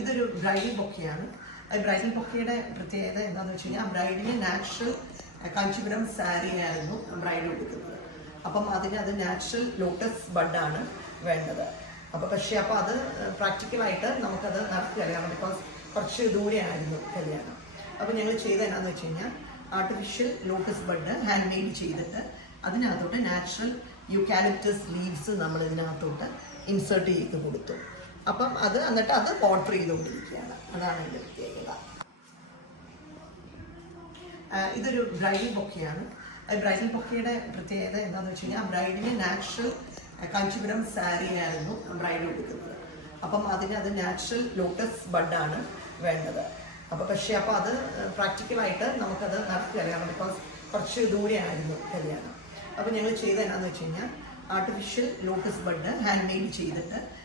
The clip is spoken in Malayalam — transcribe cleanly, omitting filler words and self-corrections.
ഇതൊരു ബ്രൈഡൽ ബൊക്കെയാണ്. ബ്രൈഡൽ ബൊക്കയുടെ പ്രത്യേകത എന്താണെന്ന് വെച്ച് കഴിഞ്ഞാൽ ബ്രൈഡിന് നാച്ചുറൽ കാഞ്ചീപുരം സാരി ആയിരുന്നു ബ്രൈഡ് കൊടുക്കുന്നത്. അപ്പം അത് നാച്ചുറൽ ലോട്ടസ് ബഡാണ് വേണ്ടത്. പക്ഷേ അത് പ്രാക്ടിക്കലായിട്ട് നമുക്കത് നടക്കുകയല്ല, ബിക്കോസ് കുറച്ച് ദൂരെയായിരുന്നു കല്യാണം. അപ്പോൾ ഞങ്ങൾ ചെയ്തത് എന്നാന്ന് വെച്ച് കഴിഞ്ഞാൽ artificial lotus bud hand made ചെയ്തിട്ട് അതിനകത്തോട്ട് നാച്ചുറൽ യൂക്കാലിപ്റ്റസ് ലീവ്സ് നമ്മൾ ഇതിനകത്തോട്ട് ഇൻസേർട്ട് ചെയ്ത് കൊടുത്തു. എന്നിട്ട് അത് ഓർഡർ ചെയ്തുകൊണ്ടിരിക്കുകയാണ്. അതാണ് അതിൻ്റെ പ്രത്യേകത. ഇതൊരു ബ്രൈഡൽ ബൊക്കെയാണ്. ബ്രൈഡൽ ബൊക്കയുടെ പ്രത്യേകത എന്താണെന്ന് വെച്ച് കഴിഞ്ഞാൽ ബ്രൈഡിന് നാച്ചുറൽ കാഞ്ചീപുരം സാരി ആയിരുന്നു ബ്രൈഡ് കൊടുക്കുന്നത്. അത് നാച്ചുറൽ ലോട്ടസ് ബഡാണ് വേണ്ടത്. പക്ഷേ അത് പ്രാക്ടിക്കലായിട്ട് നമുക്കത് നടക്കുകയല്ല, ബിക്കോസ് കുറച്ച് ദൂരെയായിരുന്നു കല്യാണം. അപ്പോൾ ഞങ്ങൾ ചെയ്തത് എന്നാന്ന് വെച്ച് കഴിഞ്ഞാൽ artificial lotus bud hand made ചെയ്തിട്ട്